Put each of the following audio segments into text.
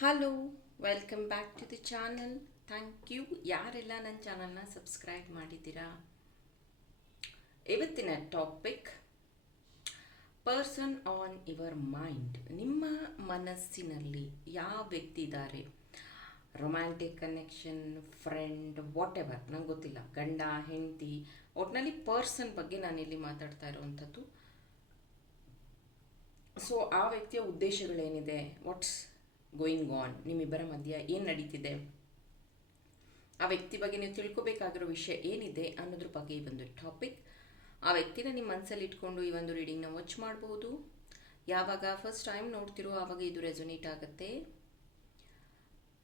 Hello welcome back to the channel thank you ಯಾರೆಲ್ಲ ನನ್ನ ಚಾನಲ್ನ ಸಬ್ಸ್ಕ್ರೈಬ್ ಮಾಡಿದ್ದೀರಾ? ಇವತ್ತಿನ topic person on your mind ನಿಮ್ಮ ಮನಸ್ಸಿನಲ್ಲಿ ಯಾವ ವ್ಯಕ್ತಿ ಇದ್ದಾರೆ? Romantic connection friend whatever ನಂಗೆ ಗೊತ್ತಿಲ್ಲ. ಗಂಡ, ಹೆಂಡತಿ ಒಟ್ಟಿನಲ್ಲಿ ಪರ್ಸನ್ ಬಗ್ಗೆ ನಾನು ಇಲ್ಲಿ ಮಾತಾಡ್ತಾ ಇರುವಂಥದ್ದು. ಸೊ ಆ ವ್ಯಕ್ತಿಯ ಉದ್ದೇಶಗಳೇನಿದೆ? ವಾಟ್ಸ್ ಗೋಯಿಂಗ್ ಆನ್ ನಿಮ್ಮಿಬ್ಬರ ಮಧ್ಯ ಏನು ನಡೀತಿದೆ? ಆ ವ್ಯಕ್ತಿ ಬಗ್ಗೆ ನೀವು ತಿಳ್ಕೊಬೇಕಾಗಿರೋ ವಿಷಯ ಏನಿದೆ ಅನ್ನೋದ್ರ ಬಗ್ಗೆ ಈ ಒಂದು ಟಾಪಿಕ್ ಆ ವ್ಯಕ್ತಿನ ನಿಮ್ಮ ಮನಸ್ಸಲ್ಲಿ ಇಟ್ಕೊಂಡು ಈ ಒಂದು ರೀಡಿಂಗ್ನ ವಾಚ್ ಮಾಡ್ಬೋದು. ಯಾವಾಗ ಫಸ್ಟ್ ಟೈಮ್ ನೋಡ್ತಿರೋ ಆವಾಗ ಇದು ರೆಸೊನೇಟ್ ಆಗುತ್ತೆ.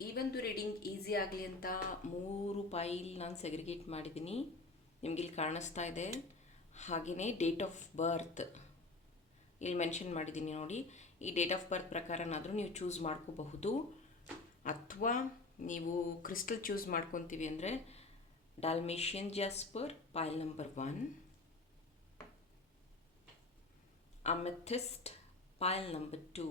ಈ ಒಂದು ರೀಡಿಂಗ್ ಈಸಿ ಆಗಲಿ ಅಂತ ಮೂರು ಪೈಲ್ ನಾನು ಸೆಗ್ರಿಗೇಟ್ ಮಾಡಿದ್ದೀನಿ. ನಿಮ್ಗೆ ಇಲ್ಲಿ ಕಾಣಿಸ್ತಾ ಇದೆ. ಹಾಗೆಯೇ ಡೇಟ್ ಆಫ್ ಬರ್ತ್ ಇಲ್ಲಿ ಮೆನ್ಷನ್ ಮಾಡಿದ್ದೀನಿ ನೋಡಿ. ಈ ಡೇಟ್ ಆಫ್ ಬರ್ತ್ ಪ್ರಕಾರನಾದರೂ ನೀವು ಚೂಸ್ ಮಾಡ್ಕೋಬಹುದು. ಅಥವಾ ನೀವು ಕ್ರಿಸ್ಟಲ್ ಚೂಸ್ ಮಾಡ್ಕೊತೀವಿ ಅಂದರೆ dalmatian jasper pile number one amethyst pile number two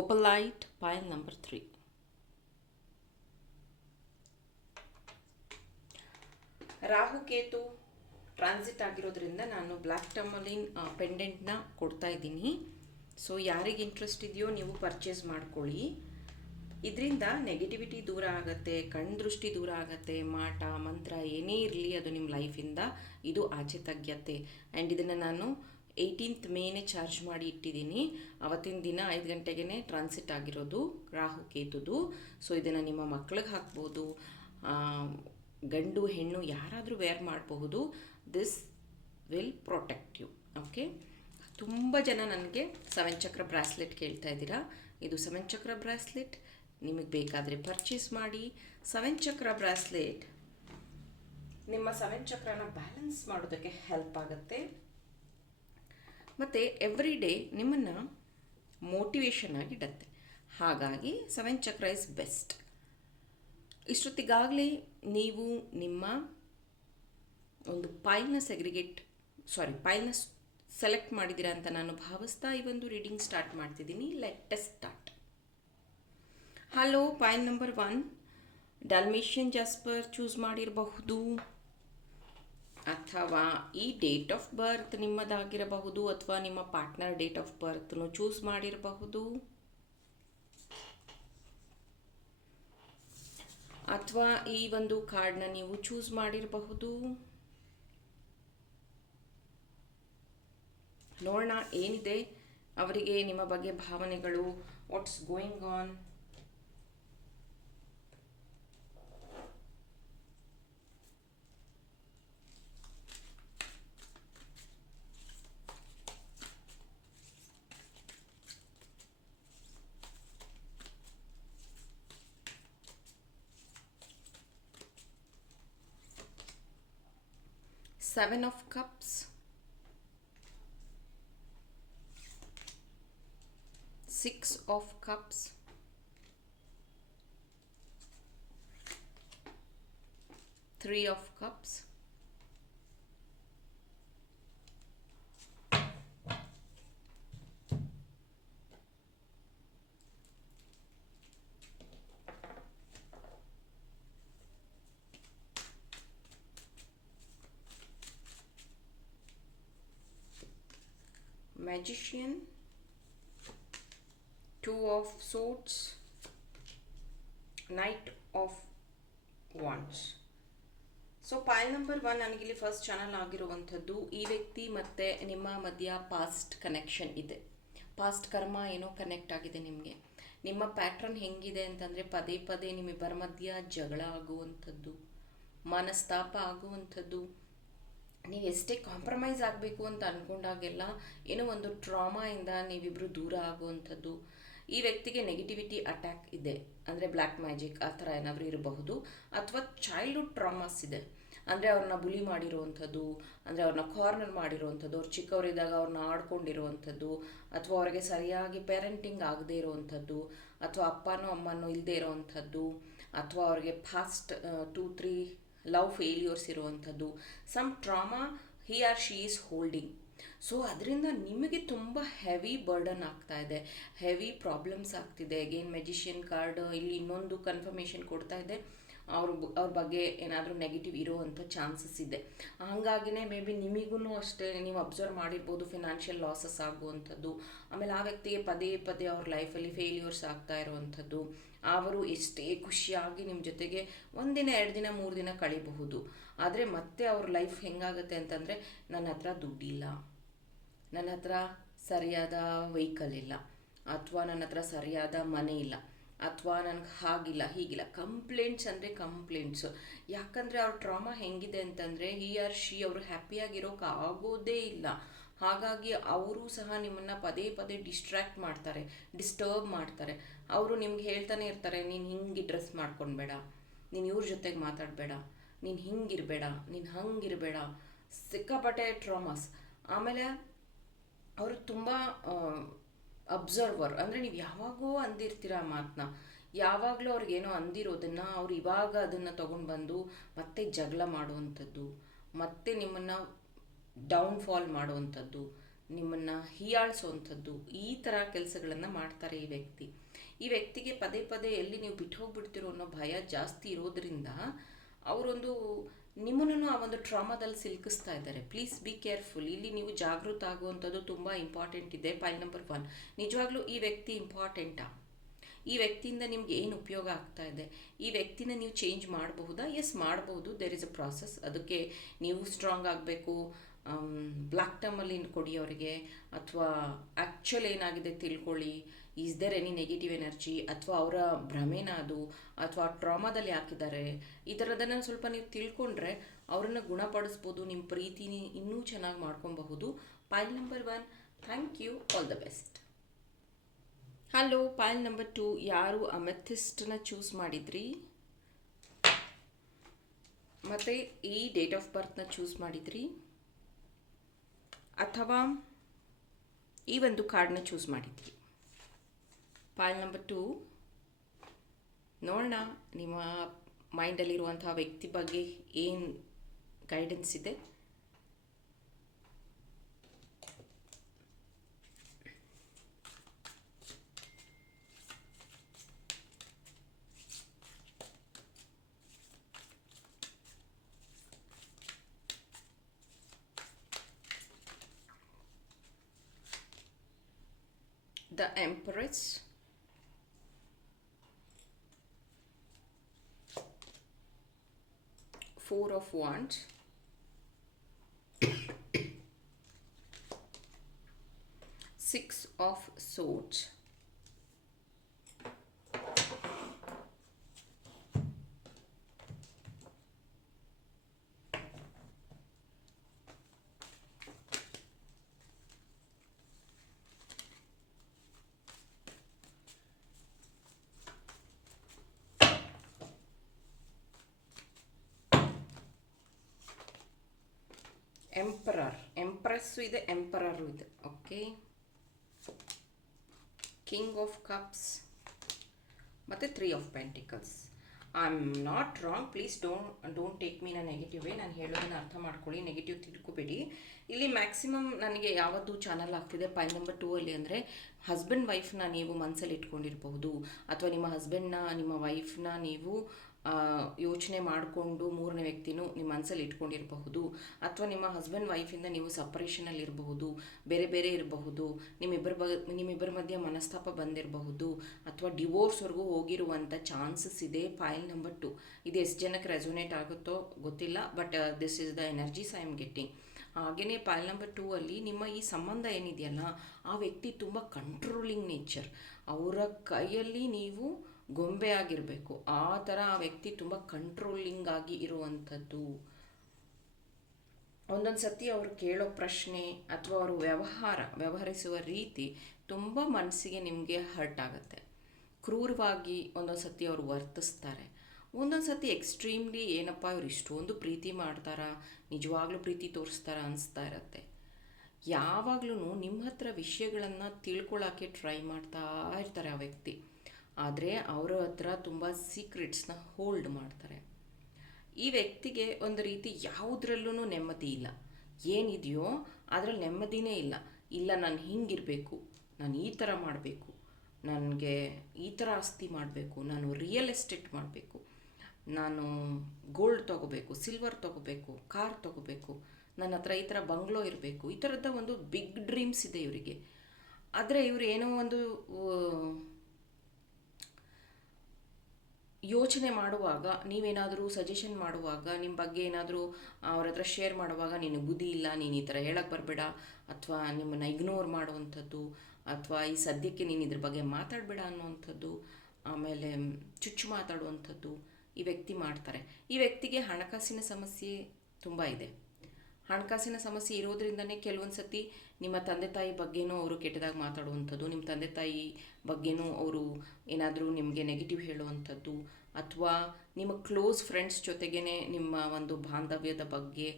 opalite pile number three Rahu Ketu transit ಆಗಿರೋದ್ರಿಂದ ನಾನು ಬ್ಲ್ಯಾಕ್ ಟಮಲಿನ್ ಪೆಂಡೆಂಟ್ನ ಕೊಡ್ತಾ ಇದ್ದೀನಿ. ಸೊ ಯಾರಿಗೆ ಇಂಟ್ರೆಸ್ಟ್ ಇದೆಯೋ ನೀವು ಪರ್ಚೇಸ್ ಮಾಡ್ಕೊಳ್ಳಿ. ಇದರಿಂದ ನೆಗೆಟಿವಿಟಿ ದೂರ ಆಗುತ್ತೆ ಕಣ್ದೃಷ್ಟಿ ದೂರ ಆಗುತ್ತೆ, ಮಾಟ, ಮಂತ್ರ ಏನೇ ಇರಲಿ ಅದು ನಿಮ್ಮ ಲೈಫಿಂದ ಇದು ಆಚೆ ತಗ್ಯತೆ ಆ್ಯಂಡ್ ಇದನ್ನು ನಾನು ಏಯ್ಟೀನ್ತ್ ಮೇನೇ ಚಾರ್ಜ್ ಮಾಡಿ ಇಟ್ಟಿದ್ದೀನಿ. ಅವತ್ತಿನ ದಿನ ಐದು ಗಂಟೆಗೇ ಟ್ರಾನ್ಸಿಟ್ ಆಗಿರೋದು, ರಾಹು ಕೇತುದು. ಸೊ ಇದನ್ನು ನಿಮ್ಮ ಮಕ್ಳಿಗೆ ಹಾಕ್ಬೋದು. ಗಂಡು ಹೆಣ್ಣು ಯಾರಾದರೂ ವೇರ್ ಮಾಡಬಹುದು. This will protect you okay ತುಂಬ ಜನ ನನಗೆ ಸೆವೆನ್ ಚಕ್ರ ಬ್ರಾಸ್ಲೆಟ್ ಕೇಳ್ತಾ ಇದ್ದೀರಾ? ಇದು ಸೆವೆನ್ ಚಕ್ರ ಬ್ರಾಸ್ಲೆಟ್ ನಿಮಗೆ ಬೇಕಾದರೆ ಪರ್ಚೇಸ್ ಮಾಡಿ. ಸೆವೆನ್ ಚಕ್ರ ಬ್ರಾಸ್ಲೆಟ್ ನಿಮ್ಮ ಸೆವೆನ್ ಚಕ್ರನ ಬ್ಯಾಲೆನ್ಸ್ ಮಾಡೋದಕ್ಕೆ ಹೆಲ್ಪ್ ಆಗುತ್ತೆ. ಮತ್ತು ಎವ್ರಿ ಡೇ ನಿಮ್ಮನ್ನು ಮೋಟಿವೇಶನ್ ಆಗಿಡತ್ತೆ ಹಾಗಾಗಿ ಸೆವೆನ್ ಚಕ್ರ ಇಸ್ ಬೆಸ್ಟ್ ಇಷ್ಟೊತ್ತಿಗಾಗಲೇ ನೀವು ನಿಮ್ಮ ಒಂದು ಪೈಲ್ನ ಸೆಗ್ರಿಗೇಟ್ ಸಾರಿ ಪೈಲ್ನ ಸೆಲೆಕ್ಟ್ ಮಾಡಿದ್ದೀರಾ ಅಂತ ನಾನು ಭಾವಿಸ್ತಾ ಈ ಒಂದು ರೀಡಿಂಗ್ ಸ್ಟಾರ್ಟ್ ಮಾಡ್ತಿದ್ದೀನಿ. Let start hello pile number one dalmatian jasper choose ಮಾಡಿರಬಹುದು. ಅಥವಾ ಈ ಡೇಟ್ ಆಫ್ ಬರ್ತ್ ನಿಮ್ಮದಾಗಿರಬಹುದು ಅಥವಾ ನಿಮ್ಮ ಪಾರ್ಟ್ನರ್ ಡೇಟ್ ಆಫ್ ಬರ್ತ್ನು ಚೂಸ್ ಮಾಡಿರಬಹುದು. ಅಥವಾ ಈ ಒಂದು ಕಾರ್ಡ್ನ ನೀವು ಚೂಸ್ ಮಾಡಿರಬಹುದು. ನೋಡೋಣ ಏನಿದೆ? ಅವರಿಗೆ ನಿಮ್ಮ ಬಗ್ಗೆ ಭಾವನೆಗಳು what's going on seven of cups. Of cups. Three of cups. Magician two of swords. Knight of wands. So pile number one ನನಗಿಲ್ಲಿ first channel ಆಗಿರುವಂಥದ್ದು. ಈ ವ್ಯಕ್ತಿ ಮತ್ತು ನಿಮ್ಮ ಮಧ್ಯ ಪಾಸ್ಟ್ ಕನೆಕ್ಷನ್ ಇದೆ. ಪಾಸ್ಟ್ ಕರ್ಮ ಏನೋ ಕನೆಕ್ಟ್ ಆಗಿದೆ ನಿಮಗೆ. ನಿಮ್ಮ ಪ್ಯಾಟ್ರನ್ ಹೆಂಗಿದೆ ಅಂತಂದರೆ ಪದೇ ಪದೇ ನಿಮ್ಮಿಬ್ಬರ ಮಧ್ಯ ಜಗಳ ಆಗುವಂಥದ್ದು, ಮನಸ್ತಾಪ ಆಗುವಂಥದ್ದು. ನೀವು ಎಷ್ಟೇ ಕಾಂಪ್ರಮೈಸ್ ಆಗಬೇಕು ಅಂತ ಅಂದ್ಕೊಂಡಾಗೆಲ್ಲ ಏನೋ ಒಂದು ಟ್ರಾಮಾಯಿಂದ ನೀವಿಬ್ಬರು ದೂರ ಆಗುವಂಥದ್ದು. ಈ ವ್ಯಕ್ತಿಗೆ ನೆಗೆಟಿವಿಟಿ ಅಟ್ಯಾಕ್ ಇದೆ. ಅಂದರೆ ಬ್ಲ್ಯಾಕ್ ಮ್ಯಾಜಿಕ್ ಆ ಥರ ಏನಾದರೂ ಇರಬಹುದು. ಅಥವಾ ಚೈಲ್ಡ್ಹುಡ್ ಟ್ರಾಮಾಸ್ ಇದೆ. ಅಂದರೆ ಅವ್ರನ್ನ ಬುಲಿ ಮಾಡಿರುವಂಥದ್ದು, ಅಂದರೆ ಅವ್ರನ್ನ ಕಾರ್ನರ್ ಮಾಡಿರುವಂಥದ್ದು, ಅವ್ರು ಚಿಕ್ಕವರಿದ್ದಾಗ ಅವ್ರನ್ನ ಆಡ್ಕೊಂಡಿರುವಂಥದ್ದು, ಅಥವಾ ಅವರಿಗೆ ಸರಿಯಾಗಿ ಪೇರೆಂಟಿಂಗ್ ಆಗದೇ ಇರುವಂಥದ್ದು, ಅಥವಾ ಅಪ್ಪನೋ ಅಮ್ಮನೋ ಇಲ್ಲದೇ ಇರುವಂಥದ್ದು, ಅಥವಾ ಅವ್ರಿಗೆ past two three love failures ಇರುವಂಥದ್ದು some trauma he or she is holding so ಅದರಿಂದ ನಿಮಗೆ ತುಂಬ ಹೆವಿ ಬರ್ಡನ್ ಆಗ್ತಾ ಇದೆ. ಹೆವಿ ಪ್ರಾಬ್ಲಮ್ಸ್ ಆಗ್ತಿದೆ. ಅಗೇನ್ ಮೆಜಿಷಿಯನ್ ಕಾರ್ಡ್ ಇಲ್ಲಿ ಇನ್ನೊಂದು ಕನ್ಫರ್ಮೇಷನ್ ಕೊಡ್ತಾ ಇದೆ. ಅವ್ರ ಅವ್ರ ಬಗ್ಗೆ ಏನಾದರೂ ನೆಗೆಟಿವ್ ಇರೋವಂಥ ಚಾನ್ಸಸ್ ಇದೆ. ಹಾಗಾಗಿನೇ ಮೇ ಬಿ ನಿಮಗೂ ಅಷ್ಟೇ, ನೀವು ಅಬ್ಸರ್ವ್ ಮಾಡಿರ್ಬೋದು ಫಿನಾನ್ಷಿಯಲ್ ಲಾಸಸ್ ಆಗುವಂಥದ್ದು. ಆಮೇಲೆ ಆ ವ್ಯಕ್ತಿಗೆ ಪದೇ ಪದೇ ಅವ್ರ ಲೈಫಲ್ಲಿ ಫೇಲ್ಯೂರ್ಸ್ ಆಗ್ತಾ ಇರುವಂಥದ್ದು. ಅವರು ಎಷ್ಟೇ ಖುಷಿಯಾಗಿ ನಿಮ್ಮ ಜೊತೆಗೆ ಒಂದಿನ ಎರಡು ದಿನ, ಮೂರು ದಿನ ಕಳಿಬಹುದು. ಆದರೆ ಮತ್ತೆ ಅವ್ರ ಲೈಫ್ ಹೆಂಗಾಗುತ್ತೆ ಅಂತಂದರೆ, ನನ್ನ ಹತ್ರ ದುಡ್ಡಿಲ್ಲ. ನನ್ನ ಹತ್ರ ಸರಿಯಾದ ವೆಹಿಕಲ್ ಇಲ್ಲ. ಅಥವಾ ನನ್ನ ಹತ್ರ ಸರಿಯಾದ ಮನೆ ಇಲ್ಲ. ಅಥವಾ ನನಗೆ ಹಾಗಿಲ್ಲ, ಹೀಗಿಲ್ಲ. ಕಂಪ್ಲೇಂಟ್ಸ್ ಅಂದರೆ ಕಂಪ್ಲೇಂಟ್ಸು ಯಾಕಂದರೆ ಅವ್ರ ಟ್ರಾಮಾ ಹೆಂಗಿದೆ ಅಂತಂದರೆ ಹಿ ಆರ್ ಶಿ ಅವರು ಹ್ಯಾಪಿಯಾಗಿರೋಕೆ ಆಗೋದೇ ಇಲ್ಲ. ಹಾಗಾಗಿ ಅವರು ಸಹ ನಿಮ್ಮನ್ನು ಪದೇ ಪದೇ ಡಿಸ್ಟ್ರ್ಯಾಕ್ಟ್ ಮಾಡ್ತಾರೆ ಡಿಸ್ಟರ್ಬ್ ಮಾಡ್ತಾರೆ. ಅವರು ನಿಮ್ಗೆ ಹೇಳ್ತಾನೆ ಇರ್ತಾರೆ, ನೀನು ಹಿಂಗೆ ಡ್ರೆಸ್ ಮಾಡ್ಕೊಳ್ಬೇಡ ನೀನು ಇವ್ರ ಜೊತೆಗೆ ಮಾತಾಡಬೇಡ. ನೀನು ಹಿಂಗಿರಬೇಡ ನೀನು ಹಂಗಿರಬೇಡ ಸಿಕ್ಕಾಪಟ್ಟೆ ಟ್ರಾಮಾಸ್ ಆಮೇಲೆ ಅವರು ತುಂಬ ಅಬ್ಸರ್ವರ್ ಅಂದರೆ ನೀವು ಯಾವಾಗೋ ಅಂದಿರ್ತೀರ ಆ ಮಾತನ್ನ ಯಾವಾಗಲೂ ಅವ್ರಿಗೇನೋ ಅಂದಿರೋದನ್ನು ಅವ್ರು ಇವಾಗ ಅದನ್ನು ತೊಗೊಂಡು ಬಂದು ಮತ್ತೆ ಜಗಳ ಮಾಡುವಂಥದ್ದು, ಮತ್ತೆ ನಿಮ್ಮನ್ನು ಡೌನ್ಫಾಲ್ ಮಾಡುವಂಥದ್ದು, ನಿಮ್ಮನ್ನು ಹೀಯಾಳಿಸೋವಂಥದ್ದು, ಈ ಥರ ಕೆಲಸಗಳನ್ನು ಮಾಡ್ತಾರೆ ಈ ವ್ಯಕ್ತಿ. ಈ ವ್ಯಕ್ತಿಗೆ ಪದೇ ಪದೇ ಎಲ್ಲಿ ನೀವು ಬಿಟ್ಟು ಹೋಗ್ಬಿಡ್ತೀರೋ ಅನ್ನೋ ಭಯ ಜಾಸ್ತಿ ಇರೋದ್ರಿಂದ, ಅವರೊಂದು ನಿಮ್ಮನ್ನು ಆ ಒಂದು ಟ್ರಾಮಾದಲ್ಲಿ ಸಿಲುಕಿಸ್ತಾ ಇದ್ದಾರೆ. ಪ್ಲೀಸ್ ಬಿ ಕೇರ್ಫುಲ್ ಇಲ್ಲಿ ನೀವು ಜಾಗೃತ ಆಗುವಂಥದ್ದು ತುಂಬ ಇಂಪಾರ್ಟೆಂಟ್ ಇದೆ. ಫೈಲ್ ನಂಬರ್ ಒನ್ ನಿಜವಾಗ್ಲೂ ಈ ವ್ಯಕ್ತಿ ಇಂಪಾರ್ಟೆಂಟಾ ಈ ವ್ಯಕ್ತಿಯಿಂದ ನಿಮ್ಗೆ ಏನು ಉಪಯೋಗ ಆಗ್ತಾ ಇದೆ? ಈ ವ್ಯಕ್ತಿನ ನೀವು ಚೇಂಜ್ ಮಾಡಬಹುದಾ? ಎಸ್ ಮಾಡಬಹುದು. ದೇರ್ ಇಸ್ ಅ ಪ್ರಾಸೆಸ್ ಅದಕ್ಕೆ ನೀವು ಸ್ಟ್ರಾಂಗ್ ಆಗಬೇಕು. ಬ್ಲ್ಯಾಕ್ ಟಮಲ್ಲಿ ಕೊಡಿ ಅವರಿಗೆ, ಅಥವಾ ಆ್ಯಕ್ಚುಲ್ ಏನಾಗಿದೆ ತಿಳ್ಕೊಳ್ಳಿ. Is there any negative energy ಅಥವಾ ಅವರ ಭ್ರಮೆನ ಅದು, ಅಥವಾ ಟ್ರಾಮಾದಲ್ಲಿ ಹಾಕಿದ್ದಾರೆ. ಈ ಥರದನ್ನು ಸ್ವಲ್ಪ ನೀವು ತಿಳ್ಕೊಂಡ್ರೆ ಅವರನ್ನು ಗುಣಪಡಿಸ್ಬೋದು, ನಿಮ್ಮ ಪ್ರೀತಿನಿ ಇನ್ನೂ ಚೆನ್ನಾಗಿ ಮಾಡ್ಕೊಬಹುದು. Pile number one thank you all the best hello pile number two ಯಾರು ಅಮೆಥಿಸ್ಟನ್ನ ಚೂಸ್ ಮಾಡಿದ್ರಿ? ಮತ್ತು ಈ ಡೇಟ್ ಆಫ್ ಬರ್ತ್ನ ಚೂಸ್ ಮಾಡಿದ್ರಿ? ಅಥವಾ ಈ ಒಂದು ಕಾರ್ಡನ್ನ ಚೂಸ್ ಮಾಡಿದ್ವಿ. ಫೈಲ್ ನಂಬರ್ ಟು ನೋಡೋಣ, ನಿಮ್ಮ ಮೈಂಡಲ್ಲಿರುವಂತಹ ವ್ಯಕ್ತಿ ಬಗ್ಗೆ ಏನು ಗೈಡೆನ್ಸ್ ಇದೆ? The empress. Four of wands. Six of swords emperor empress ಇದೆ ಎಂಪರರು ಇದೆ ಓಕೆ ಕಿಂಗ್ ಆಫ್ ಕಪ್ಸ್ ಮತ್ತು three of pentacles I am not wrong please don't don't take me in negative way ನಾನು ಹೇಳೋದನ್ನು ಅರ್ಥ ಮಾಡ್ಕೊಳ್ಳಿ. Negative ತಿಳ್ಕೊಬೇಡಿ. ಇಲ್ಲಿ maximum ನನಗೆ ಯಾವತ್ತು ಚಾನಲ್ ಆಗ್ತಿದೆ. ಫೈಲ್ ನಂಬರ್ ಟೂ ಅಲ್ಲಿ ಅಂದರೆ ಹಸ್ಬೆಂಡ್ ವೈಫ್ನ ನೀವು ಮನಸ್ಸಲ್ಲಿ ಇಟ್ಕೊಂಡಿರಬಹುದು. ಅಥವಾ ನಿಮ್ಮ ಹಸ್ಬೆಂಡ್ನ ನಿಮ್ಮ ವೈಫ್ನ ನೀವು ಯೋಚನೆ ಮಾಡಿಕೊಂಡು ಮೂರನೇ ವ್ಯಕ್ತಿನೂ ನಿಮ್ಮ ಮನಸ್ಸಲ್ಲಿ ಇಟ್ಕೊಂಡಿರಬಹುದು. ಅಥವಾ ನಿಮ್ಮ ಹಸ್ಬೆಂಡ್ ವೈಫಿಂದ ನೀವು ಸಪ್ರೇಷನಲ್ಲಿ ಇರಬಹುದು. ಬೇರೆ ಬೇರೆ ಇರಬಹುದು. ನಿಮ್ಮಿಬ್ಬರ ಬ, ನಿಮ್ಮಿಬ್ಬರ ಮಧ್ಯೆ ಮನಸ್ತಾಪ ಬಂದಿರಬಹುದು. ಅಥವಾ ಡಿವೋರ್ಸ್ವರೆಗೂ ಹೋಗಿರುವಂಥ ಚಾನ್ಸಸ್ ಇದೆ ಫೈಲ್ ನಂಬರ್ ಟು ಇದು ಎಷ್ಟು ಜನಕ್ಕೆ ರೆಸೊನೇಟ್ ಆಗುತ್ತೋ ಗೊತ್ತಿಲ್ಲ but this is the energies I am getting ಹಾಗೆಯೇ ಪೈಲ್ ನಂಬರ್ ಟೂ ಅಲ್ಲಿ ನಿಮ್ಮ ಈ ಸಂಬಂಧ ಏನಿದೆಯಲ್ಲ, ಆ ವ್ಯಕ್ತಿ ತುಂಬ ಕಂಟ್ರೋಲಿಂಗ್ ನೇಚರ್ ಅವರ ಕೈಯಲ್ಲಿ ನೀವು ಗೊಂಬೆ ಆಗಿರಬೇಕು. ಆ ಥರ ಆ ವ್ಯಕ್ತಿ ತುಂಬ ಕಂಟ್ರೋಲಿಂಗ್ ಆಗಿ ಇರುವಂಥದ್ದು. ಒಂದೊಂದು ಸತಿ ಅವರು ಕೇಳೋ ಪ್ರಶ್ನೆ ಅಥವಾ ಅವರು ವ್ಯವಹಾರ, ವ್ಯವಹರಿಸುವ ರೀತಿ ತುಂಬ ಮನಸ್ಸಿಗೆ ನಿಮಗೆ ಹರ್ಟ್ ಆಗುತ್ತೆ. ಕ್ರೂರವಾಗಿ ಒಂದೊಂದು ಸತಿ ಅವರು ವರ್ತಿಸ್ತಾರೆ. ಒಂದೊಂದು ಸತಿ ಎಕ್ಸ್ಟ್ರೀಮ್ಲಿ ಏನಪ್ಪ ಇವ್ರು ಇಷ್ಟೊಂದು ಪ್ರೀತಿ ಮಾಡ್ತಾರಾ, ನಿಜವಾಗ್ಲೂ ಪ್ರೀತಿ ತೋರಿಸ್ತಾರ ಅನಿಸ್ತಾ ಇರತ್ತೆ. ಯಾವಾಗ್ಲೂ ನಿಮ್ಮ ಹತ್ರ ವಿಷಯಗಳನ್ನು ತಿಳ್ಕೊಳ್ಳೋಕ್ಕೆ ಟ್ರೈ ಮಾಡ್ತಾ ಇರ್ತಾರೆ ಆ ವ್ಯಕ್ತಿ. ಆದರೆ ಅವರ ಹತ್ರ ತುಂಬ ಸೀಕ್ರೆಟ್ಸ್ನ ಹೋಲ್ಡ್ ಮಾಡ್ತಾರೆ. ಈ ವ್ಯಕ್ತಿಗೆ ಒಂದು ರೀತಿ ಯಾವುದ್ರಲ್ಲೂ ನೆಮ್ಮದಿ ಇಲ್ಲ. ಏನಿದೆಯೋ ಅದರಲ್ಲಿ ನೆಮ್ಮದಿನೇ ಇಲ್ಲ. ಇಲ್ಲ, ನಾನು ಹಿಂಗಿರಬೇಕು, ನಾನು ಈ ಥರ ಮಾಡಬೇಕು, ನನಗೆ ಈ ಥರ ಆಸ್ತಿ ಮಾಡಬೇಕು, ನಾನು ರಿಯಲ್ ಎಸ್ಟೇಟ್ ಮಾಡಬೇಕು ನಾನು ಗೋಲ್ಡ್ ತಗೋಬೇಕು ಸಿಲ್ವರ್ ತಗೋಬೇಕು ಕಾರ್ ತಗೋಬೇಕು, ನನ್ನ ಹತ್ರ ಈ ಥರ ಬಂಗ್ಲೋ ಇರಬೇಕು, ಈ ಥರದ ಒಂದು ಬಿಗ್ ಡ್ರೀಮ್ಸ್ ಇದೆ ಇವರಿಗೆ. ಆದರೆ ಇವರು ಏನೋ ಒಂದು ಯೋಚನೆ ಮಾಡುವಾಗ, ನೀವೇನಾದರೂ ಸಜೆಷನ್ ಮಾಡುವಾಗ ನಿಮ್ಮ ಬಗ್ಗೆ ಏನಾದರೂ ಅವ್ರ ಹತ್ರ ಶೇರ್ ಮಾಡುವಾಗ, ನಿನಗೆ ಬುದ್ಧಿ ಇಲ್ಲ, ನೀನು ಈ ಥರ ಹೇಳಕ್ಕೆ ಬರಬೇಡ, ಅಥವಾ ನಿಮ್ಮನ್ನು ಇಗ್ನೋರ್ ಮಾಡುವಂಥದ್ದು, ಅಥವಾ ಈ ಸದ್ಯಕ್ಕೆ ನೀನು ಇದ್ರ ಬಗ್ಗೆ ಮಾತಾಡಬೇಡ ಅನ್ನುವಂಥದ್ದು, ಆಮೇಲೆ ಚುಚ್ಚು ಮಾತಾಡುವಂಥದ್ದು ಈ ವ್ಯಕ್ತಿ ಮಾಡ್ತಾರೆ. ಈ ವ್ಯಕ್ತಿಗೆ ಹಣಕಾಸಿನ ಸಮಸ್ಯೆ ತುಂಬ ಇದೆ. ಹಣಕಾಸಿನ ಸಮಸ್ಯೆ ಇರೋದ್ರಿಂದನೇ ಕೆಲವೊಂದು ಸತಿ ನಿಮ್ಮ ತಂದೆ ತಾಯಿ ಬಗ್ಗೆನೂ ಅವರು ಕೆಟ್ಟದಾಗಿ ಮಾತಾಡುವಂಥದ್ದು, ನಿಮ್ಮ ತಂದೆ ತಾಯಿ ಬಗ್ಗೆನೂ ಅವರು ಏನಾದರೂ ನಿಮಗೆ ನೆಗೆಟಿವ್ ಹೇಳುವಂಥದ್ದು ಅಥವಾ ನಿಮ್ಮ ಕ್ಲೋಸ್ ಫ್ರೆಂಡ್ಸ್ ಜೊತೆಗೇ ನಿಮ್ಮ ಒಂದು ಬಾಂಧವ್ಯದ ಬಗ್ಗೆ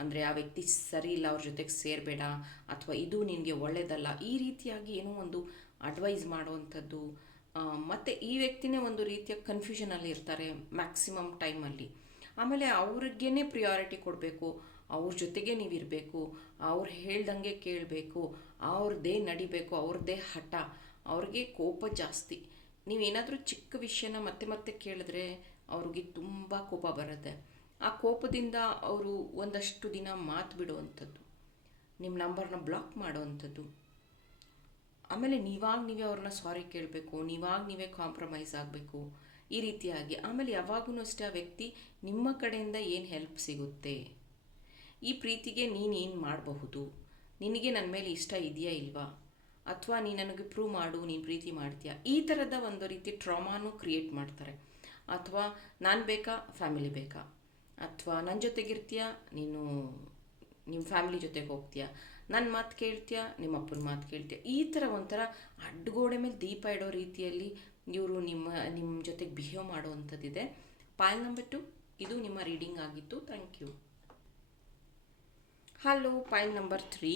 ಅಂದರೆ ಆ ವ್ಯಕ್ತಿ ಸರಿ ಇಲ್ಲ, ಅವ್ರ ಜೊತೆಗೆ ಸೇರಬೇಡ ಅಥವಾ ಇದು ನಿನಗೆ ಒಳ್ಳೆಯದಲ್ಲ ಈ ರೀತಿಯಾಗಿ ಏನೋ ಒಂದು ಅಡ್ವೈಸ್ ಮಾಡುವಂಥದ್ದು ಮತ್ತು ಈ ವ್ಯಕ್ತಿನೇ ಒಂದು ರೀತಿಯ ಕನ್ಫ್ಯೂಷನಲ್ಲಿ ಇರ್ತಾರೆ ಮ್ಯಾಕ್ಸಿಮಮ್ ಟೈಮಲ್ಲಿ ಆಮೇಲೆ ಅವ್ರಿಗೇ ಪ್ರಿಯಾರಿಟಿ ಕೊಡಬೇಕು, ಅವ್ರ ಜೊತೆಗೆ ನೀವು ಇರಬೇಕು, ಅವ್ರು ಹೇಳ್ದಂಗೆ ಕೇಳಬೇಕು ಅವ್ರದ್ದೇ ನಡಿಬೇಕು ಅವ್ರದ್ದೇ ಹಠ, ಅವ್ರಿಗೆ ಕೋಪ ಜಾಸ್ತಿ. ನೀವೇನಾದರೂ ಚಿಕ್ಕ ವಿಷಯನ ಮತ್ತೆ ಮತ್ತೆ ಕೇಳಿದ್ರೆ ಅವ್ರಿಗೆ ತುಂಬ ಕೋಪ ಬರುತ್ತೆ. ಆ ಕೋಪದಿಂದ ಅವರು ಒಂದಷ್ಟು ದಿನ ಮಾತು ಬಿಡುವಂಥದ್ದು ನಿಮ್ಮ ನಂಬರ್ನ ಬ್ಲಾಕ್ ಮಾಡುವಂಥದ್ದು ಆಮೇಲೆ ನೀವಾಗ ನೀವೇ ಅವ್ರನ್ನ ಸಾರಿ ಕೇಳಬೇಕು, ನೀವಾಗ ನೀವೇ ಕಾಂಪ್ರಮೈಸ್ ಆಗಬೇಕು ಈ ರೀತಿಯಾಗಿ. ಆಮೇಲೆ ಯಾವಾಗೂ ಅಷ್ಟೇ ಆ ವ್ಯಕ್ತಿ ನಿಮ್ಮ ಕಡೆಯಿಂದ ಏನು ಹೆಲ್ಪ್ ಸಿಗುತ್ತೆ? ಈ ಪ್ರೀತಿಗೆ ನೀನು ಏನು ಮಾಡಬಹುದು? ನಿನಗೆ ನನ್ನ ಮೇಲೆ ಇಷ್ಟ ಇದೆಯಾ ಇಲ್ವಾ? ಅಥವಾ ನೀನು ನನಗೆ ಪ್ರೂವ್ ಮಾಡು, ನೀನು ಪ್ರೀತಿ ಮಾಡ್ತೀಯಾ? ಈ ಥರದ ಒಂದು ರೀತಿ ಟ್ರಾಮಾನು ಕ್ರಿಯೇಟ್ ಮಾಡ್ತಾರೆ. ಅಥವಾ ನಾನು ಬೇಕಾ ಫ್ಯಾಮಿಲಿ ಬೇಕಾ? ಅಥವಾ ನನ್ನ ಜೊತೆಗಿರ್ತೀಯಾ, ನೀನು ನಿಮ್ಮ ಫ್ಯಾಮಿಲಿ ಜೊತೆಗೆ ಹೋಗ್ತೀಯಾ? ನನ್ನ ಮಾತು ಕೇಳ್ತೀಯಾ, ನಿಮ್ಮ ಅಪ್ಪನ ಮಾತು ಕೇಳ್ತೀಯ? ಈ ಥರ ಒಂಥರ ಅಡ್ಡಗೋಡೆ ಮೇಲೆ ದೀಪ ಇಡೋ ರೀತಿಯಲ್ಲಿ ಇವರು ನಿಮ್ಮ ನಿಮ್ಮ ಜೊತೆಗೆ ಬಿಹೇವ್ ಮಾಡುವಂಥದ್ದಿದೆ. ಪಾಯಲ್ ನಂಬರ್ ಟು ಇದು ನಿಮ್ಮ ರೀಡಿಂಗ್ ಆಗಿತ್ತು. Thank you hello pile number three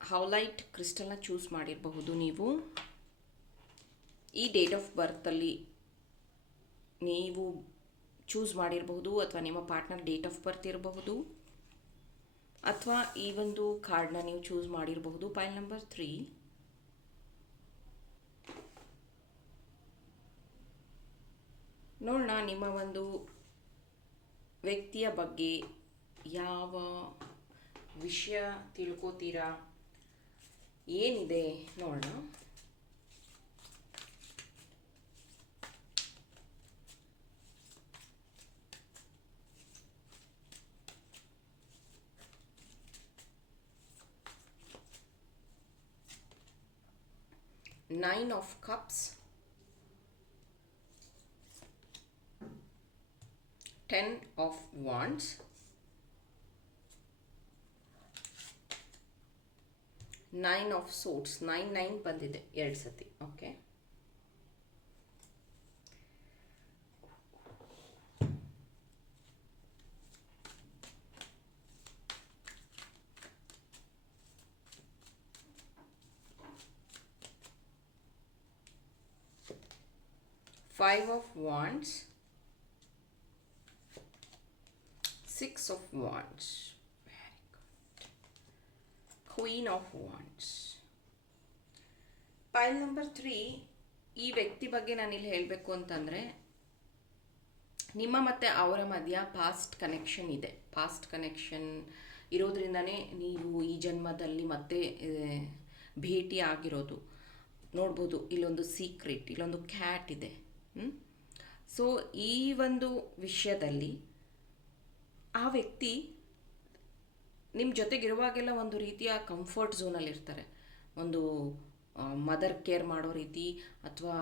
howlite ಕ್ರಿಸ್ಟಲ್ನ choose ಮಾಡಿರಬಹುದು ನೀವು? ಈ ಡೇಟ್ ಆಫ್ ಬರ್ತಲ್ಲಿ ನೀವು ಚೂಸ್ ಮಾಡಿರಬಹುದು ಅಥವಾ ನಿಮ್ಮ ಪಾರ್ಟ್ನರ್ ಡೇಟ್ ಆಫ್ ಬರ್ತ್ ಇರಬಹುದು. ಅಥವಾ ಈ ಒಂದು ಕಾರ್ಡ್ನ ನೀವು ಚೂಸ್ ಮಾಡಿರಬಹುದು. ಪೈಲ್ ನಂಬರ್ ತ್ರೀ ನೋಡೋಣ ನಿಮ್ಮ ಒಂದು ವ್ಯಕ್ತಿಯ ಬಗ್ಗೆ ಯಾವ ವಿಷಯ ತಿಳ್ಕೋತೀರಾ? ಏನಿದೆ? ನೋಡೋಣ nine of cups ten of wands nine of swords nine nine ಬಂದಿದೆ ಎರಡು ಸತಿ okay five of wands six of wands. Very good. Queen of wands. Pile number three ಈ ವ್ಯಕ್ತಿ ಬಗ್ಗೆ ನಾನಿಲ್ಲಿ ಹೇಳಬೇಕು ಅಂತಂದರೆ, ನಿಮ್ಮ ಮತ್ತೆ ಅವರ ಮಧ್ಯ ಪಾಸ್ಟ್ ಕನೆಕ್ಷನ್ ಇದೆ. ಪಾಸ್ಟ್ ಕನೆಕ್ಷನ್ ಇರೋದ್ರಿಂದನೇ ನೀವು ಈ ಜನ್ಮದಲ್ಲಿ ಮತ್ತೆ ಭೇಟಿ ಆಗಿರೋದು ನೋಡ್ಬೋದು ಇಲ್ಲೊಂದು ಸೀಕ್ರೆಟ್ ಇಲ್ಲೊಂದು ಕ್ಯಾಟ್ ಇದೆ. ಸೊ ಈ ಒಂದು ವಿಷಯದಲ್ಲಿ ಆ ವ್ಯಕ್ತಿ ನಿಮ್ಮ ಜೊತೆಗಿರುವಾಗೆಲ್ಲ ಒಂದು ರೀತಿಯ ಕಂಫರ್ಟ್ ಝೋನಲ್ಲಿ ಇರ್ತಾರೆ ಒಂದು ಮದರ್ ಕೇರ್ ಮಾಡೋ ರೀತಿ ಅಥವಾ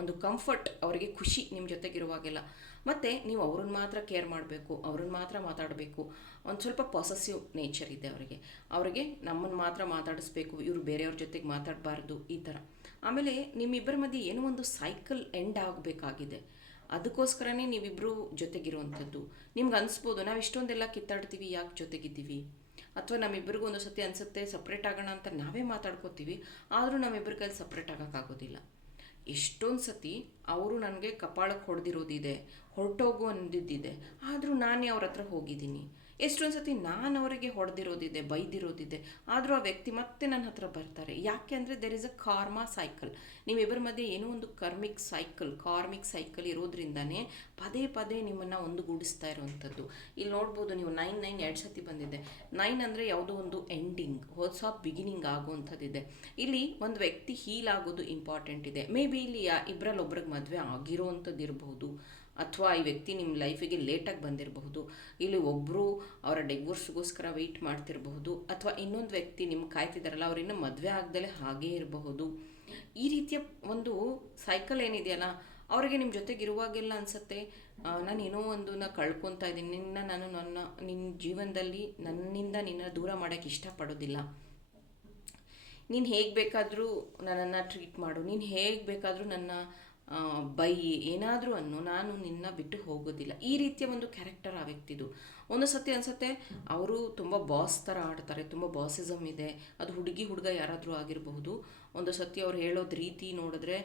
ಒಂದು ಕಂಫರ್ಟ್ ಅವರಿಗೆ ಖುಷಿ ನಿಮ್ಮ ಜೊತೆಗಿರುವಾಗೆಲ್ಲ. ಮತ್ತು ನೀವು ಅವ್ರನ್ನ ಮಾತ್ರ ಕೇರ್ ಮಾಡಬೇಕು, ಅವ್ರನ್ನ ಮಾತ್ರ ಮಾತಾಡಬೇಕು. ಒಂದು ಸ್ವಲ್ಪ ಪಾಸಸಿವ್ ನೇಚರ್ ಇದೆ ಅವರಿಗೆ. ಅವರಿಗೆ ನಮ್ಮನ್ನು ಮಾತ್ರ ಮಾತಾಡಿಸ್ಬೇಕು, ಇವರು ಬೇರೆಯವ್ರ ಜೊತೆಗೆ ಮಾತಾಡಬಾರ್ದು ಈ ಥರ ಆಮೇಲೆ ನಿಮ್ಮಿಬ್ಬರ ಮಧ್ಯೆ ಏನೋ ಒಂದು ಸೈಕಲ್ ಎಂಡ್ ಆಗಬೇಕಾಗಿದೆ. ಅದಕ್ಕೋಸ್ಕರನೇ ನೀವಿಬ್ಬರು ಜೊತೆಗಿರುವಂಥದ್ದು. ನಿಮ್ಗೆ ಅನಿಸ್ಬೋದು, ನಾವು ಇಷ್ಟೊಂದೆಲ್ಲ ಕಿತ್ತಾಡ್ತೀವಿ, ಯಾಕೆ ಜೊತೆಗಿದ್ದೀವಿ? ಅಥವಾ ನಮ್ಮಿಬ್ಬರಿಗೂ ಒಂದು ಸತಿ ಅನಿಸುತ್ತೆ ಸಪ್ರೇಟ್ ಆಗೋಣ ಅಂತ ನಾವೇ ಮಾತಾಡ್ಕೋತೀವಿ, ಆದರೂ ನಮ್ಮಿಬ್ಬರ ಕೈಲಿ ಸಪ್ರೇಟ್ ಆಗೋಕ್ಕಾಗೋದಿಲ್ಲ ಎಷ್ಟೊಂದು ಸತಿ ಅವರು ನನಗೆ ಕಪಾಳಕ್ಕೆ ಹೊಡೆದಿರೋದಿದೆ ಹೊರಟೋಗು ಅಂದಿದ್ದಿದೆ. ಆದರೂ ನಾನೇ ಅವ್ರ ಹತ್ರ ಹೋಗಿದ್ದೀನಿ. ಎಷ್ಟೊಂದು ಸತಿ ನಾನು ಅವರಿಗೆ ಹೊಡೆದಿರೋದಿದೆ, ಬೈದಿರೋದಿದೆ, ಆದರೂ ಆ ವ್ಯಕ್ತಿ ಮತ್ತೆ ನನ್ನ ಹತ್ರ ಬರ್ತಾರೆ. ಯಾಕೆ ಅಂದರೆ there is a karma cycle ನಿಮ್ಮಿಬ್ಬರ ಮಧ್ಯೆ ಏನೋ ಒಂದು ಕರ್ಮಿಕ್ ಸೈಕಲ್ ಕಾರ್ಮಿಕ್ ಸೈಕಲ್ ಇರೋದ್ರಿಂದನೇ ಪದೇ ಪದೇ ನಿಮ್ಮನ್ನು ಒಂದುಗೂಡಿಸ್ತಾ ಇರುವಂಥದ್ದು. ಇಲ್ಲಿ ನೋಡ್ಬೋದು ನೀವು ನೈನ್ ನೈನ್ ಎರಡು ಸತಿ ಬಂದಿದೆ. ನೈನ್ ಅಂದರೆ ಯಾವುದೋ ಒಂದು ಎಂಡಿಂಗ್ ಹೊಸ ಬಿಗಿನಿಂಗ್ ಆಗುವಂಥದ್ದಿದೆ. ಇಲ್ಲಿ ಒಂದು ವ್ಯಕ್ತಿ ಹೀಲ್ ಆಗೋದು ಇಂಪಾರ್ಟೆಂಟ್ ಇದೆ. ಮೇ ಬಿ ಇಲ್ಲಿ ಇಬ್ರಲ್ಲಿ ಒಬ್ರಿಗೆ ಮದುವೆ ಆಗಿರೋವಂಥದ್ದು ಇರಬಹುದು ಅಥವಾ ಈ ವ್ಯಕ್ತಿ ನಿಮ್ಮ ಲೈಫಿಗೆ ಲೇಟಾಗಿ ಬಂದಿರಬಹುದು, ಇಲ್ಲಿ ಒಬ್ಬರು ಅವರ ಡಿವೋರ್ಸ್ಗೋಸ್ಕರ ವೆಯ್ಟ್ ಮಾಡ್ತಿರಬಹುದು, ಅಥವಾ ಇನ್ನೊಂದು ವ್ಯಕ್ತಿ ನಿಮ್ಮ ಕಾಯ್ತಿದ್ದಾರಲ್ಲ ಅವರಿನ್ನೂ ಮದುವೆ ಆಗದಲ್ಲೇ ಹಾಗೇ ಇರಬಹುದು. ಈ ರೀತಿಯ ಒಂದು ಸೈಕಲ್ ಏನಿದೆಯಲ್ಲ, ಅವರಿಗೆ ನಿಮ್ಮ ಜೊತೆಗಿರುವಾಗೆಲ್ಲ ಅನಿಸುತ್ತೆ ನಾನು ಏನೋ ಒಂದನ್ನ ಕಳ್ಕೊತಾ ಇದ್ದೀನಿ, ನಿನ್ನ ನಾನು ನನ್ನ ನಿನ್ನ ಜೀವನದಲ್ಲಿ ನನ್ನಿಂದ ನಿನ್ನ ದೂರ ಮಾಡೋಕ್ಕೆ ಇಷ್ಟಪಡೋದಿಲ್ಲ. ನೀನು ಹೇಗೆ ಬೇಕಾದರೂ ನನ್ನನ್ನು ಟ್ರೀಟ್ ಮಾಡು, ನೀನು ಹೇಗೆ ಬೇಕಾದರೂ ನನ್ನ ಬೈ ಏನಾದರೂ ಅನ್ನು ನಾನು ನಿನ್ನ ಬಿಟ್ಟು ಹೋಗೋದಿಲ್ಲ. ಈ ರೀತಿಯ ಒಂದು ಕ್ಯಾರೆಕ್ಟರ್ ಆ ವ್ಯಕ್ತಿದು. ಒಂದು ಸತಿ ಅನ್ಸುತ್ತೆ, ಅವರು ತುಂಬ ಬಾಸ್ ಥರ ಆಡ್ತಾರೆ, ತುಂಬ ಬಾಸಿಸಮ್ ಇದೆ, ಅದು ಹುಡುಗಿ ಹುಡುಗ ಯಾರಾದರೂ ಆಗಿರಬಹುದು. ಒಂದು ಸತಿ ಅವ್ರು ಹೇಳೋದು ರೀತಿ ನೋಡಿದ್ರೆ,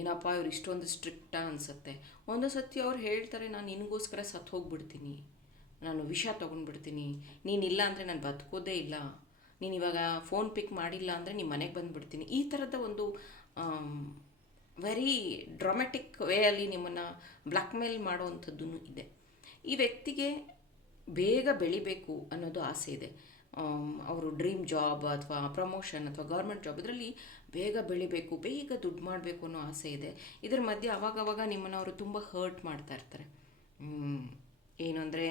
ಏನಪ್ಪ ಇವ್ರು ಇಷ್ಟೊಂದು ಸ್ಟ್ರಿಕ್ಟಾ ಅನಿಸುತ್ತೆ. ಒಂದು ಸತಿ ಅವ್ರು ಹೇಳ್ತಾರೆ, ನಾನು ನಿನಗೋಸ್ಕರ ಸತ್ತು ಹೋಗ್ಬಿಡ್ತೀನಿ. ನಾನು ವಿಷ ತೊಗೊಂಡ್ಬಿಡ್ತೀನಿ. ನೀನಿಲ್ಲ ಅಂದರೆ ನಾನು ಬದುಕೋದೇ ಇಲ್ಲ. ನೀನು ಇವಾಗ ಫೋನ್ ಪಿಕ್ ಮಾಡಿಲ್ಲ ಅಂದರೆ ನಿಮ್ಮ ಮನೆಗೆ ಬಂದುಬಿಡ್ತೀನಿ. ಈ ಥರದ ಒಂದು ವೆರಿ ಡ್ರಾಮೆಟಿಕ್ ವೇಯಲ್ಲಿ ನಿಮ್ಮನ್ನು ಬ್ಲ್ಯಾಕ್ ಮೇಲ್ ಮಾಡುವಂಥದ್ದು ಇದೆ. ಈ ವ್ಯಕ್ತಿಗೆ ಬೇಗ ಬೆಳಿಬೇಕು ಅನ್ನೋದು ಆಸೆ ಇದೆ. ಅವರು ಡ್ರೀಮ್ ಜಾಬ್ ಅಥವಾ ಪ್ರಮೋಷನ್ ಅಥವಾ ಗೌರ್ಮೆಂಟ್ ಜಾಬ್ ಇದರಲ್ಲಿ ಬೇಗ ಬೆಳಿಬೇಕು, ಬೇಗ ದುಡ್ಡು ಮಾಡಬೇಕು ಅನ್ನೋ ಆಸೆ ಇದೆ. ಇದರ ಮಧ್ಯೆ ಅವಾಗವಾಗ ನಿಮ್ಮನ್ನು ಅವರು ತುಂಬ ಹರ್ಟ್ ಮಾಡ್ತಾ ಇರ್ತಾರೆ. ಏನು ಅಂದರೆ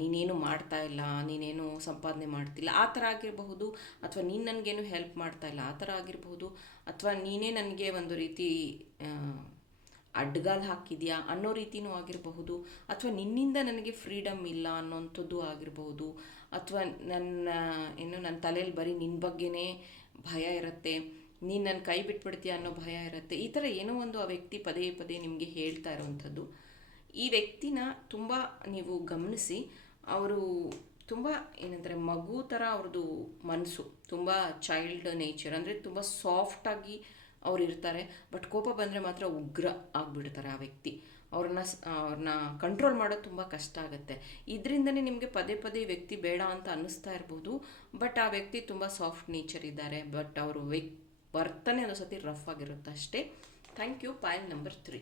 ನೀನೇನು ಮಾಡ್ತಾ ಇಲ್ಲ, ನೀನೇನು ಸಂಪಾದನೆ ಮಾಡ್ತಿಲ್ಲ, ಆ ಥರ ಆಗಿರಬಹುದು, ಅಥವಾ ನೀನು ನನಗೇನು ಹೆಲ್ಪ್ ಮಾಡ್ತಾ ಇಲ್ಲ, ಆ ಥರ ಆಗಿರಬಹುದು, ಅಥವಾ ನೀನೇ ನನಗೆ ಒಂದು ರೀತಿ ಅಡ್ಗಾಲು ಹಾಕಿದ್ಯಾ ಅನ್ನೋ ರೀತಿನೂ ಆಗಿರಬಹುದು, ಅಥವಾ ನಿನ್ನಿಂದ ನನಗೆ ಫ್ರೀಡಮ್ ಇಲ್ಲ ಅನ್ನೋಂಥದ್ದು ಆಗಿರಬಹುದು, ಅಥವಾ ನನ್ನ, ಏನು ನನ್ನ ತಲೆಯಲ್ಲಿ ಬರೀ ನಿನ್ನ ಬಗ್ಗೆನೇ ಭಯ ಇರುತ್ತೆ, ನೀನು ನನ್ನ ಕೈ ಬಿಟ್ಬಿಡ್ತೀಯ ಅನ್ನೋ ಭಯ ಇರುತ್ತೆ, ಈ ಥರ ಏನೋ ಒಂದು ಆ ವ್ಯಕ್ತಿ ಪದೇ ಪದೇ ನಿಮಗೆ ಹೇಳ್ತಾ ಇರುವಂಥದ್ದು. ಈ ವ್ಯಕ್ತಿನ ತುಂಬ ನೀವು ಗಮನಿಸಿ, ಅವರು ತುಂಬ ಏನಂದರೆ ಮಗು ಥರ ಅವ್ರದ್ದು ಮನಸ್ಸು ತುಂಬ ಚೈಲ್ಡ್ ನೇಚರ್ ಅಂದರೆ ತುಂಬ ಸಾಫ್ಟಾಗಿ ಅವ್ರು ಇರ್ತಾರೆ ಬಟ್ ಕೋಪ ಬಂದರೆ ಮಾತ್ರ ಉಗ್ರ ಆಗಿಬಿಡ್ತಾರೆ ಆ ವ್ಯಕ್ತಿ. ಅವ್ರನ್ನ ಅವ್ರನ್ನ ಕಂಟ್ರೋಲ್ ಮಾಡೋದು ತುಂಬ ಕಷ್ಟ ಆಗುತ್ತೆ. ಇದರಿಂದನೇ ನಿಮಗೆ ಪದೇ ಪದೇ ವ್ಯಕ್ತಿ ಬೇಡ ಅಂತ ಅನ್ನಿಸ್ತಾ ಇರ್ಬೋದು ಬಟ್ ಆ ವ್ಯಕ್ತಿ ತುಂಬ ಸಾಫ್ಟ್ ನೇಚರ್ ಇದ್ದಾರೆ ಬಟ್ ಅವರು ವ್ಯಕ್, ವರ್ತನೆ ಅನ್ನೋ ಸತಿ ರಫ್ ಆಗಿರುತ್ತೆ ಅಷ್ಟೇ. Thank you pile number three